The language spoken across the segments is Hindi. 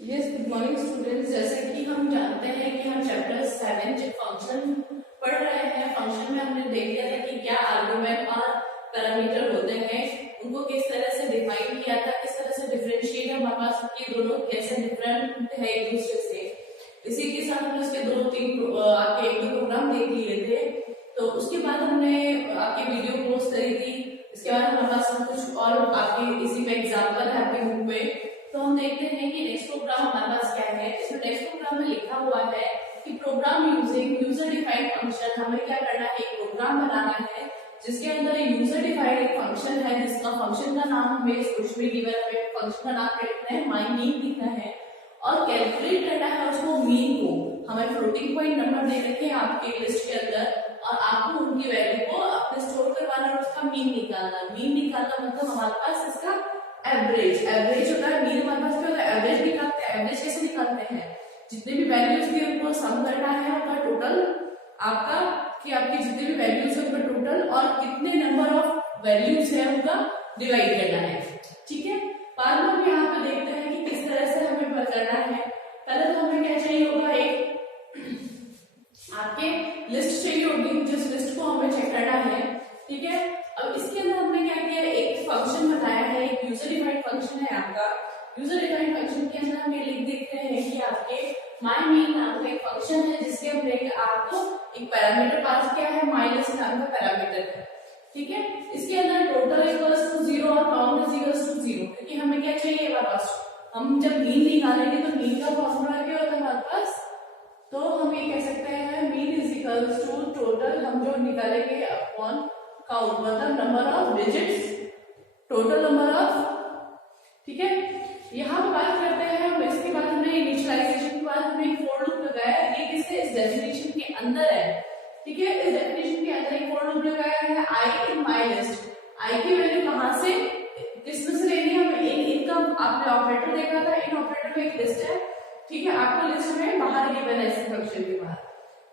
Yes, good morning students. जैसे कि हम जानते हैं कि हम चैप्टर 7 फंक्शन पढ़ रहे हैं। फंक्शन में हमने देख लिया था कि क्या आर्गुमेंट और पैरामीटर होते हैं, उनको किस तरह से डिफाइन किया था, किस तरह से डिफरेंशिएट हमारे पास ये दोनों कैसे डिफरेंट है एक दूसरे से। इसी के साथ हमने उसके दो तीन आपके एक दो प्रोग्राम देख लिए थे। तो उसके बाद हमने आपकी वीडियो पोस्ट करी थी। इसके बाद हमारे पास कुछ और आपके इसी पे एग्जाम्पल है आपके बुक में। तो हम देखते हैं कि नेक्स्ट प्रोग्राम हमारे पास क्या है। इसमें नेक्स्ट प्रोग्राम में लिखा हुआ है कि program using user defined function. हमें क्या करना है, एक प्रोग्राम बनाना है जिसके अंदर यूजर डिफाइंड एक फंक्शन है, जिसका फंक्शन का नाम हमें कुछ भी गिवन है, फंक्शन का नाम लिखना है, माय मीन लिखना है और कैलकुलेट करना है उसको मीन को। हमें फ्लोटिंग पॉइंट नंबर दे रखे हैं आपके लिस्ट के अंदर और आपको उनकी वैल्यू को अपने स्टोर करवाना और उसका मीन निकालना। मीन निकालना मतलब हमारे पास इसका एवरेज होता है। मीन हमारे पास क्या होता है, एवरेज निकालते हैं। एवरेज कैसे निकालते हैं, जितने भी वैल्यूज थी उनको सम करना है, उनका टोटल आपका कि आपकी जितने भी वैल्यूज है उनका टोटल और कितने नंबर ऑफ वैल्यूज है उनका डिवाइड करना है। ठीक है, बाद में हम यहाँ पे देखते हैं कि किस तरह से हमें करना है। पहले तो हमें क्या चाहिए होगा, एक आपके लिस्ट चाहिए होगी, जिस लिस्ट को हमें चेक करना है। ठीक है, अब इसके अंदर हमने क्या किया, एक फंक्शन बनाया है, एक यूजर डिफाइंड फंक्शन है आपका। यूजर डिफाइंड फंक्शन के अंदर हम ये लिख देख रहे हैं कि आपके माय मीन नाम का एक फंक्शन है जिसके हमने आपको एक पैरामीटर पास किया है, माइनस नाम का पैरामीटर है। ठीक है, इसके अंदर टोटल इक्वल्स टू 0 और काउंट इज इक्वल्स टू 0, क्योंकि हमें क्या चाहिए हमारे पास, हम जब मीन निकालेंगे तो मीन का फॉर्मूला क्या होता है हमारे पास, तो हम ये कह सकते हैं mean is equals to total हम जो निकालेंगे अपॉन काउंट, मतलब number of digits, total number of. ठीक है, यहाँ पर बात करते हैं हम। इसके बाद हमने इनिशियलाइजेशन के बाद हमने एक फॉर लूप लगाया। ये किससे, इस डेफिनेशन के अंदर है। ठीक है, इस डेफिनेशन के अंदर एक फॉर लूप लगाया है। आई इन माई लिस्ट, आई की वैल्यू कहाँ से किसमें से लेनी है, हमें इनका आपने ऑपरेटर देखा था, इन ऑपरेटर में एक लिस्ट है। ठीक है, आपको लिस्ट में बाहर गिवन है इस फंक्शन के बाहर,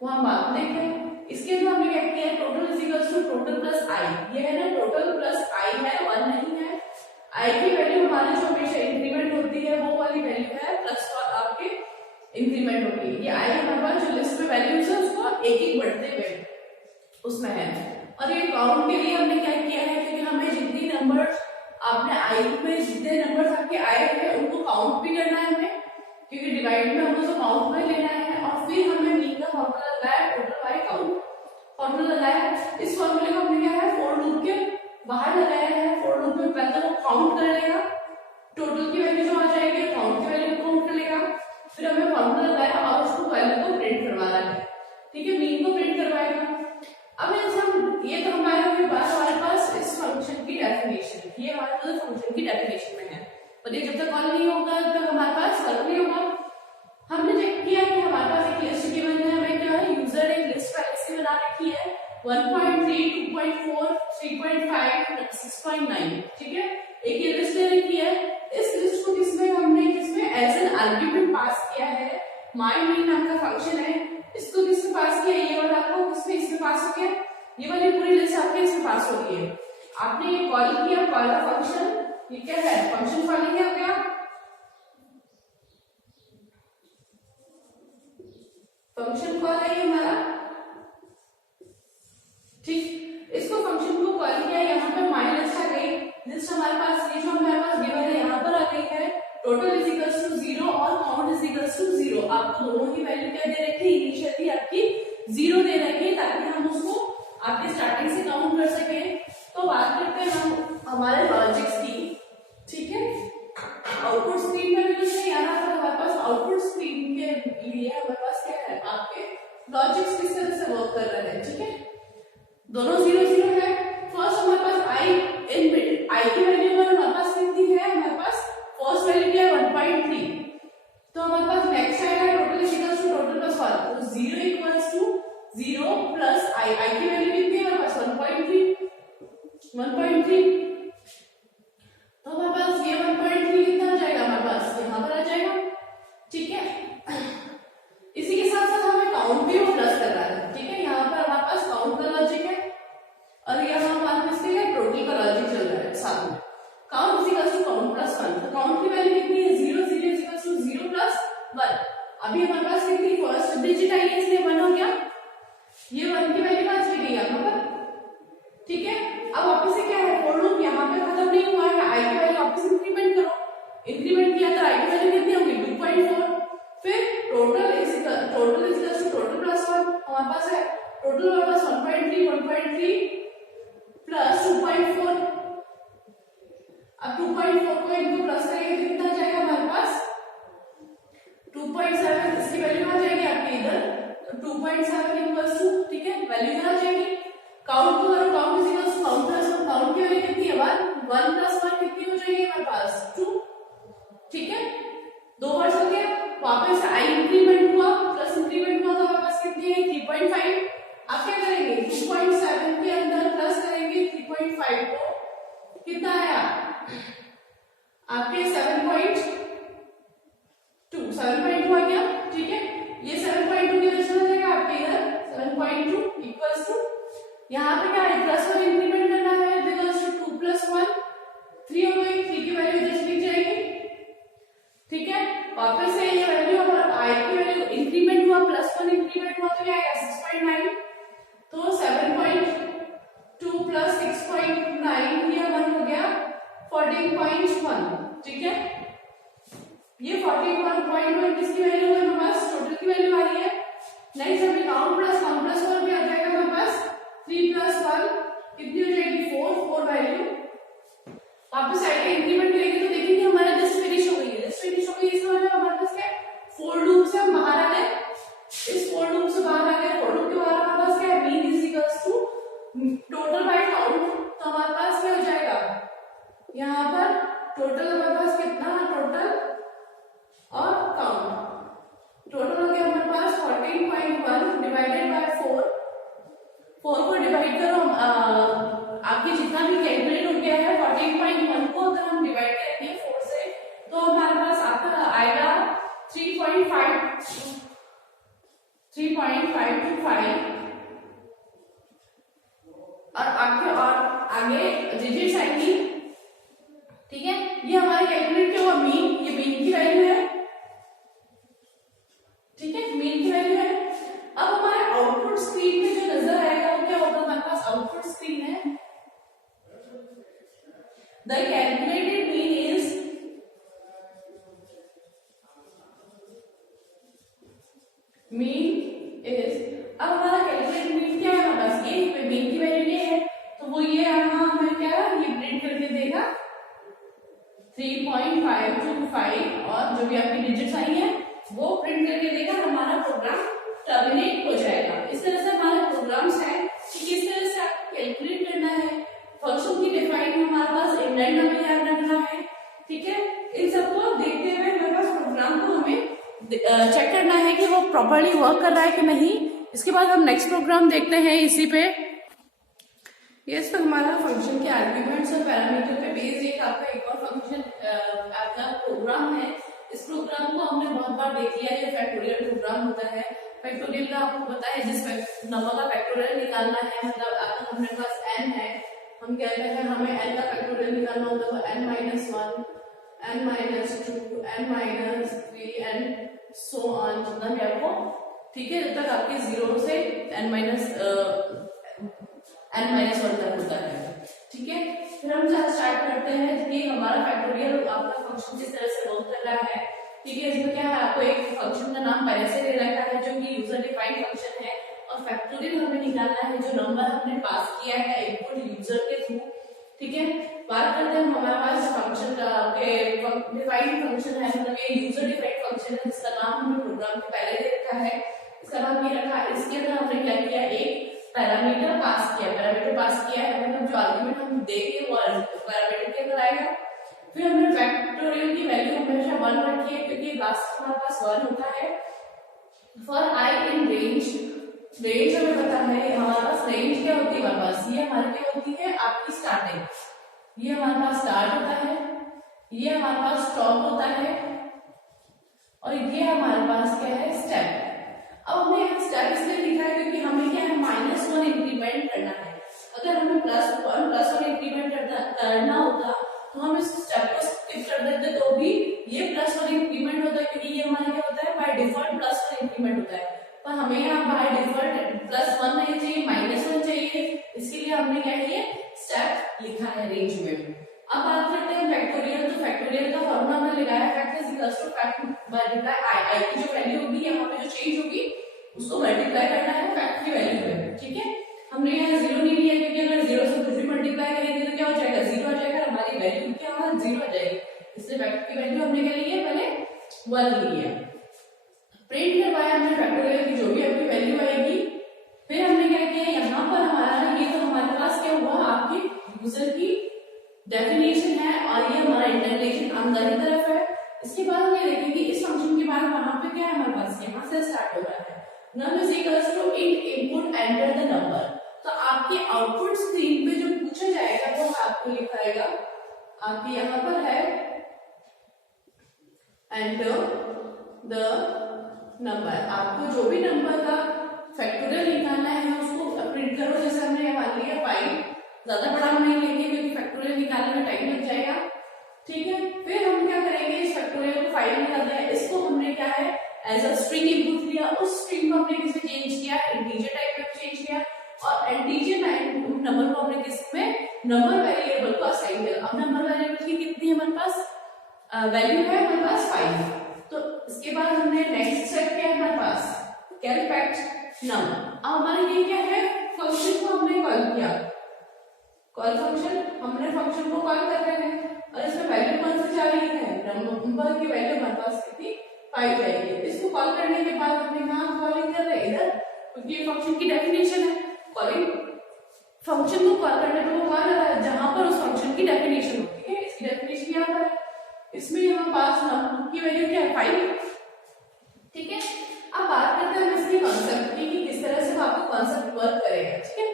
वो हम बात देखें। इसके अंदर हमने क्या किया, total is equals to total plus i. ये है ना, टोटल प्लस आई है, 1 नहीं है। आई की वैल्यू हमारी जो हमेशा इंक्रीमेंट होती है वो वाली वैल्यू है, प्लस आपके इंक्रीमेंट होती है। ये आई हमारे पास जो लिस्ट में वैल्यूज है उसको एक एक बढ़ते हुए उसमें है। और ये काउंट के लिए हमने क्या किया है, क्योंकि हमें जितनी नंबर आपने आई में जितने नंबर आपके आए हैं उनको काउंट भी करना है हमें, क्योंकि डिवाइड में हमको तो काउंट में लेना है। और फिर हमने मीन का फॉर्मूला लगाया, टोटल बाय काउंट फॉर्मूला लगाया। इस फॉर्मूले को हमने क्या है, फॉर लूप के बाहर लगाया है। फॉर लूप में पहले वो काउंट कर लेगा, टोटल की वैल्यू जो आ जाएगी काउंट की वैल्यू को काउंट कर लेगा। फिर हमें फॉर्मूला लगाया और उसको वैल्यू को प्रिंट करवाना है। ठीक है, मीन को प्रिंट करवाएगा। अब हम ये तो हमारे पास इस फंक्शन की डेफिनेशन, ये हमारे पास फंक्शन की डेफिनेशन में है, और ये जब तक कॉल नहीं होगा तब तक हमारे पास सॉल्व नहीं होगा। हमने चेक किया कि हमारे पास एक लिस्ट गिवन है, हमें क्या है, यूजर एक लिस्ट पहले से बना रखी है 1.3 2.4 3.5 6.9। ठीक है, एक ये लिस्ट दे रखी है। इस लिस्ट को किसमें एज एन आर्गुमेंट पास किया है, माय मीन नाम का फंक्शन है। इसको किसमें पास किया, ये वाला आपको किसमें, इसमें पास हो गया। ये वाली पूरी लिस्ट आपके इसमें पास हो गई है। आपने ये कॉल किया, कॉल फंक्शन, ये क्या है, फंक्शन कॉलिंग है क्या, फंक्शन कॉल है ये हमारा। ठीक, इसको फंक्शन को कॉल किया, यहाँ पे माई लिस्ट आ गई। लिस्ट हमारे पास ये जो हमारे पास गिवन है यहाँ पर आ गई है। टोटल इज इक्वल्स टू 0 और काउंट इज इक्वल्स टू 0। आपको दोनों की वैल्यू क्या दे रखी, इनिशियली आपकी 0 दे रखी है, ताकि हम उसको आपके स्टार्टिंग से काउंट कर सके। तो बात करते हैं हम हमारे लॉजिक्स की। ठीक है, आउटपुट स्क्रीन में भी है, यहाँ पर हमारे पास आउटपुट स्क्रीन के लिए हमारे पास क्या है, आपके लॉजिक्स किस तरह से वर्क कर रहे हैं। ठीक है, दोनों 0 0 है। फर्स्ट हमारे पास आई इन आई की वैल्यू पर हमारे पास कितनी है, हमारे पास फर्स्ट वैल्यू क्या है 1.3। तो हमारे पास नेक्स्ट आएगा total is equals to total plus 1, तो 0 equals to 0 plus I. I की वैल्यू कितनी है हमारे पास 1.3 तो हमारे पास ये 1.3 कितना आ जाएगा, हमारे पास यहाँ पर आ जाएगा। ठीक है, इसी के साथ साथ हमें काउंट भी वो प्लस कर रहा है। ठीक है, यहाँ पर हमारे पास काउंट का लॉजिक है और यहाँ हमारे पास क्या है, टोटल का लॉजिक चल रहा है साथ में। अब 2.4 को इनको प्लस करेंगे तो कितना जाएगा हमारे पास 2.7, इसकी वैल्यू आ जाएगी आपके इधर, तो 2.7 इक्वल्स टू, ठीक है, वैल्यू इधर आ जाएगी। काउंट टू करो, count is equals count plus count की वैल्यू कितनी है 1, 1 प्लस 1 कितनी हो जाएगी हमारे पास 2, ठीक है, 2 वर्ड्स हो गया। वापस आई इंक्रीमेंट हुआ प्लस इंक्रीमेंट हुआ तो हमारे पास कितनी है 3.5। आप क्या करेंगे 2.7 के अंदर प्लस करेंगे 3.5 को, कितना आया आपके 7.2 आ गया, ठीक है, ये 7.2 की वजह से हो जाएगा आपके इधर 7.2 इक्वल्स टू, यहाँ पे क्या है प्लस 1 इंक्रीमेंट करना है, इक्वल्स टू 2 प्लस 1 3 हो गई, 3 की वैल्यू इधर लिख जाएगी, ठीक है। वापस से ये वैल्यू और आई की वैल्यू इंक्रीमेंट हुआ प्लस 1 इंक्रीमेंट हुआ तो क्या आएगा 6.9, तो 7.2 प्लस 6.9 ये 1 हो गया 14.1, ठीक है। ये 14.1 किसकी वैल्यू है हमारे पास टोटल की वैल्यू आ रही है। नेक्स्ट हमें काउंट प्लस 1 भी आ जाएगा हमारे पास 3 प्लस 1 कितनी हो जाएगी 4 वैल्यू। वापस साइड में इंक्रीमेंट करेंगे तो देखेंगे हमारा लिस्ट फिनिश हो गई है, लिस्ट फिनिश हो गई, इसका मतलब हमारे पास क्या फोर लूप से हम बाहर आ गए, इस फोर लूप से बाहर आ गए, फोर लूप के बाहर हमारे पास क्या है mean is equals to total by count, तो हमारे पास क्या हो जाएगा यहाँ पर टोटल हमारे पास कितना टोटल और काउंट, टोटल हो गया हमारे पास 14.1 डिवाइडेड बाय 4 को डिवाइड करो, आपके जितना भी कैलकुलेट हो गया है 14.1 को अगर हम डिवाइड करेंगे 4 से तो हमारे पास आपका आएगा 3.525 और आपके और आगे डिजिट्स आएंगी, ठीक है। ये हमारे कैलकुलेट क्या हुआ मीन, ये मीन की वैल्यू है, ठीक है, मीन की वैल्यू है। अब हमारे आउटपुट स्क्रीन पे जो नजर आएगा वो क्या होगा, हमारे पास आउटपुट स्क्रीन है द कैलकुलेटेड मीन इज अब हमारा कैलकुलेटेड मीन क्या है हमारे पास, ये मीन की वैल्यू ये है तो वो ये हमें क्या ये प्रिंट करके देगा 3.525 और जो भी आपकी डिजिट्स आई है वो प्रिंट करके देगा, हमारा प्रोग्राम टर्मिनेट हो जाएगा। इस तरह से हमारे प्रोग्राम्स है कि किस तरह से आपको कैलकुलेट करना है, फंक्शन की डिफाइन हमारे पास इंडेंट हमें ध्यान रखना है, ठीक है। इन सबको देखते हुए हमारे पास प्रोग्राम को हमें चेक करना है कि वो प्रॉपर्ली वर्क कर रहा है कि नहीं। इसके बाद हम नेक्स्ट प्रोग्राम देखते हैं इसी पे। ये इस पर हमारा फंक्शन के आर्ग्यूमेंट्स और पैरामीटर पे बेस्ड एक और फंक्शन आपका प्रोग्राम है। इस प्रोग्राम को हमने बहुत बार देख लिया, ये फैक्टोरियल प्रोग्राम होता है। फैक्टोरियल का आपको पता है जिस नंबर का फैक्टोरियल निकालना है, मतलब अगर हमारे पास n है, हम कहते हैं हमें n का फैक्टोरियल निकालना होता है n-1 n-2 n-3 and so on, जितना भी आपको, ठीक है, जब तक आपके 0 से n-1 तक होता है, ठीक है। फिर हम स्टार्ट करते हैं कि हमारा फैक्टोरियल आपका फंक्शन किस तरह से वर्क कर रहा है, ठीक है। इसमें क्या है, आपको एक फंक्शन का नाम पहले से दे रखा है जो कि यूजर डिफाइंड फंक्शन है, और फैक्टोरियल हमें निकालना है जो नंबर हमने पास किया है इनपुट यूजर के थ्रू, ठीक है। बात करते हैं हमारे पास फंक्शन का डिफाइंड फंक्शन है, मतलब ये यूजर डिफाइंड फंक्शन है जिसका नाम हमने प्रोग्राम के पहले दे रखा है। इसका नाम ये रखा, इसके अंदर हमने क्या किया, एक पैरामीटर पास किया है, मतलब जो आर्गुमेंट हम देंगे वो पैरामीटर के अंदर आएगा। फिर हमने फैक्टोरियल की वैल्यू हमेशा 1 रखी है क्योंकि लास्ट हमारे पास 1 होता है। फॉर आई इन रेंज हमें पता है हमारे पास रेंज क्या होती है, हमारे पास ये हमारे क्या होती है आपकी स्टार्टिंग, ये हमारे पास स्टार्ट होता है, ये हमारे पास स्टॉप होता है और ये हमारे पास क्या है स्टेप। अब हमने यहाँ स्टेप इसलिए लिखा है क्योंकि हमें क्या है -1 इंक्रीमेंट करना है। अगर हमें +1 इंक्रीमेंट करना होता तो हम इस स्टेप को स्किप कर देते तो भी ये +1 इंक्रीमेंट होता है, क्योंकि ये हमारा क्या होता है बाय डिफॉल्ट +1 इंक्रीमेंट होता है। पर हमें यहाँ बाय डिफॉल्ट +1 नहीं चाहिए, -1 चाहिए, इसके लिए हमने क्या है स्टेप लिखा है रेंज में। अब बात करते हैं फैक्टोरियल। तो फैक्टोरियल का फॉर्मूला हमने लगाया fact is equal to fact multiply i की जो वैल्यू होगी यहाँ पे जो चेंज होगी उसको मल्टीप्लाई करना है फैक्ट की वैल्यू में, ठीक है। हमने यहाँ 0 नहीं लिया क्योंकि अगर 0 से कुछ भी मल्टीप्लाई करेंगे तो क्या हो जाएगा 0 आ जाएगा, हमारी वैल्यू क्या 0 आ जाएगी, इसलिए फैक्टर की वैल्यू हमने क्या ली है, पहले 1 ली है। प्रिंट करवाया हमने फैक्टोरियल की जो भी आपकी वैल्यू आएगी। फिर हमने क्या किया, यहाँ पर हमारा ये तो हमारे पास क्या हुआ, आपकी यूजर की डेफिनेशन है और ये हमारा इंटरलेशन अंदर की तरफ है। इसके बाद हम ये देखेंगे इस फंक्शन के बाद वहां पे क्या है हमारे पास, यहाँ से स्टार्ट हो रहा है num is equals to int input enter the number। तो आपके आउटपुट स्क्रीन पे जो पूछा जाएगा वो आपको लिखाएगा, आपके यहाँ पर है enter the number। आपको जो भी नंबर का फैक्टोरियल निकालना है उसको प्रिंट करो, जैसे हमने मान लिया 5, ज्यादा बड़ा हम नहीं लेंगे क्योंकि फैक्टोरियल निकालने में टाइम लग जाएगा, ठीक है। फिर हम क्या करेंगे, इस फैक्टोरियल को 5 निकालना है, इसको हमने क्या है एज अ स्ट्रिंग इनपुट लिया, उस स्ट्रिंग को हमने किसमें चेंज किया, इंटीजर टाइप में चेंज किया और इंटीजर नंबर को हमने किसमें नंबर वेरिएबल को असाइन किया। अब नंबर वेरिएबल की कितनी है हमारे पास, वैल्यू है हमारे पास 5। तो इसके बाद हमने नेक्स्ट स्टेप क्या है हमारे पास, कैल फैक्ट नम। अब हमारे ये क्या है, फंक्शन को हमने कॉल किया, कॉल फंक्शन, हमने फंक्शन को कॉल कर रहे हैं और इसमें वैल्यू कौन सी जा रही है, नंबर की वैल्यू हमारे पास कितनी 5 जाएगी। इसको कॉल करने के बाद हमने कहा कॉलिंग कर रहे हैं इधर, क्योंकि ये फंक्शन की डेफिनेशन है। कॉलिंग फंक्शन को कॉल करने पे वो कॉल आता है जहां पर उस फंक्शन की डेफिनेशन होती है। इसकी डेफिनेशन यहाँ पर है, इसमें यहाँ पास नंबर की वैल्यू क्या है 5, ठीक है। अब बात करते हैं इसके कॉन्सेप्ट की कि किस तरह से आपको कॉन्सेप्ट वर्क करेगा, ठीक है।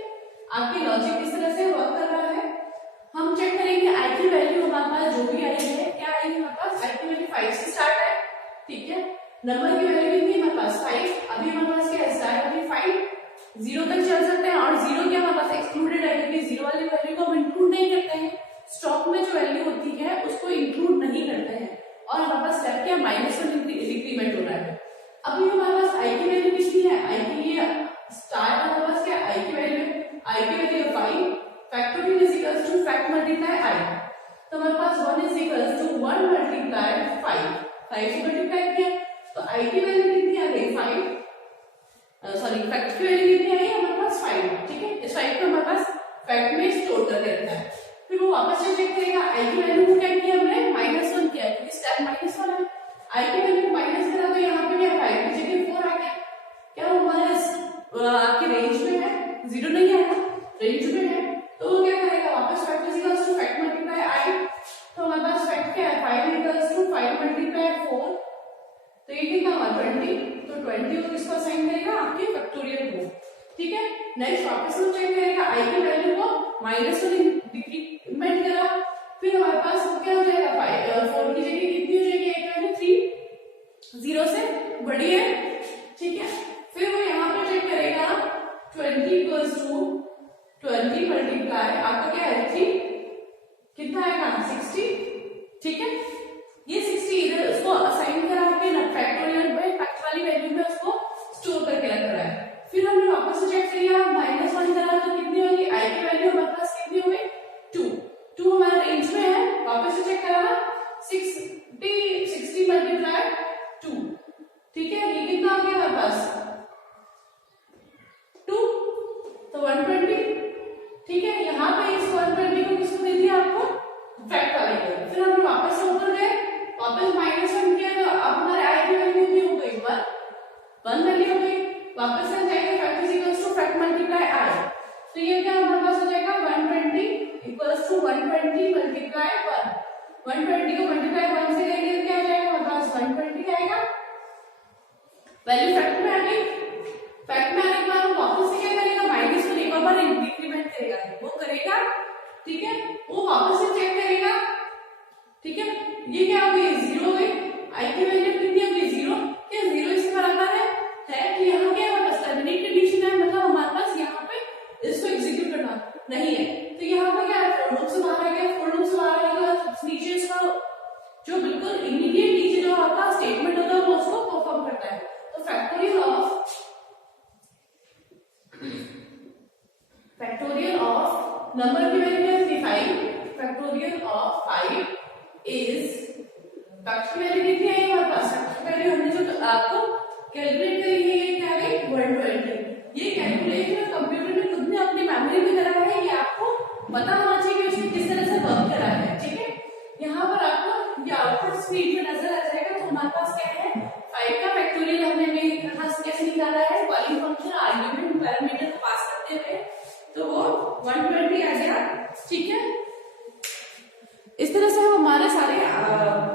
आपकी लॉजिक किस तरह से वर्क कर रहा है, हम चेक करेंगे आई की वैल्यू हमारे पास जो भी आई है, क्या आई हमारे पास, आई की वैल्यू 5 से स्टार्ट है, ठीक है। नंबर की वैल्यू कितनी हमारे पास 5, अभी हमारे पास क्या है स्टार्ट अभी 5, 0 तक चल सकते हैं और 0 क्या हमारे पास एक्सक्लूडेड है क्योंकि 0 वाली वैल्यू को हम इंक्लूड नहीं करते हैं, स्टॉक में जो वैल्यू होती है उसको इंक्लूड नहीं करते हैं और हमारे पास स्टेप क्या -1 डिक्रीमेंट हो रहा है। अभी हमारे पास आई की वैल्यू कितनी है, आई की ये स्टार्ट हमारे पास क्या आई की value 5, factorial is equals to fact multiply i, तो हमारे पास 1 इज इक्वल्स टू 1 मल्टीप्लाई 5 से मल्टीप्लाई किया तो आई की वैल्यू कितनी आ गई 5, सॉरी फैक्ट की वैल्यू कितनी आई हमारे पास 5, ठीक है। इस 5 को हमारे पास फैक्ट में स्टोर कर देता है, फिर वो वापस से चेक करेगा आई की वैल्यू को क्या किया हमने -1 किया क्योंकि स्टेप -1 है, आई की वैल्यू को माइनस करा तो यहाँ पे क्या 5 की जगह 4 आ गया, क्या वो हमारे आपके रेंज में है, 0 नहीं आया, रेंज में है, तो वो क्या करेगा वापस fact is equals to fact multiply i, तो हमारे पास फैक्ट क्या है 5 इक्वल्स टू 5 मल्टीप्लाई 4, तो ये कितना हुआ 20, तो 20 को किसको असाइन करेगा आपके फैक्टोरियल को, ठीक है। नेक्स्ट वापस हम चेक करेगा आई की वैल्यू को -1 डिक्रीमेंट करा, फिर हमारे पास क्या हो जाएगा 4 की जगह कितनी हो जाएगी एक वैल्यू 3, 0 से बड़ी है, ठीक है। फिर वो यहाँ पे चेक करेगा 20 इक्वल्स टू 20 मल्टीप्लाई आपका क्या है 3, कितना आएगा 60, ठीक है। ये 60 इधर उसको असाइन करा के ना फैक्टोरियल में फैक्ट वाली वैल्यू में उसको स्टोर करके रख रहा है। फिर हमने वापस से चेक किया -1 करा तो कितनी होगी आई की वैल्यू हमारे पास कितनी हो गई 2 हमारे रेंज में है, वापस से चेक करा 60 मल्टीप्लाई 2, ठीक है। ये कितना हो गया हमारे पास 2, तो 120, ठीक है। यहाँ पे इस 120 को किसको दे दिया आपको फैक्ट वाले को, फिर हमने वापस से ऊपर गए वापस -1 किया तो अब हमारे आई की वैल्यू कितनी हो गई 1 वैल्यू हो गई, वापस से जाएगा fact is equals to fact multiply i, तो ये क्या हमारे पास हो जाएगा 120 इक्वल्स टू 120 मल्टीप्लाई 1, 120 को मल्टीप्लाई 1 से करेंगे तो क्या हो जाएगा हमारे पास 120 आएगा, वैल्यू फैक्ट में आ गई। फैक्ट में आने के बाद वो वापस से क्या करेगा -1 एक बार इंक्रीमेंट करेगा, वो करेगा, ठीक है। वो वापस से चेक करेगा, ठीक है। ये क्या हो गई 0 हो गई, आई की वैल्यू कितनी हो गई 0, क्या 0 इससे बराबर है कि यहाँ क्या हमारे पास टर्मिनेट कंडीशन है, मतलब हमारे पास यहाँ पे इसको एग्जीक्यूट करना नहीं है, तो यहाँ पे क्या है फॉर लूप से बाहर आ गया, फॉर लूप से बाहर आने के बाद नीचे इसका जो बिल्कुल इमीडिएट नीचे जो आपका स्टेटमेंट होता है वो उसको परफॉर्म करता है। तो फैक्टोरियल ऑफ नंबर की वैल्यू है 5, फैक्टोरियल ऑफ 5 इज फैक्ट की वैल्यू कितनी आई हमारे पास, फैक्ट की वैल्यू हमने जो आपको कैलकुलेट करी है ये क्या है 120, ये कैलकुलेशन कंप्यूटर ने खुद ने अपनी मेमोरी में करा है, ये आपको पता होना चाहिए कि उसने किस तरह से वर्क करा है, ठीक है। इस तरह से हम हमारे सारे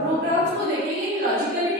प्रोग्राम्स को देखेंगे लॉजिकली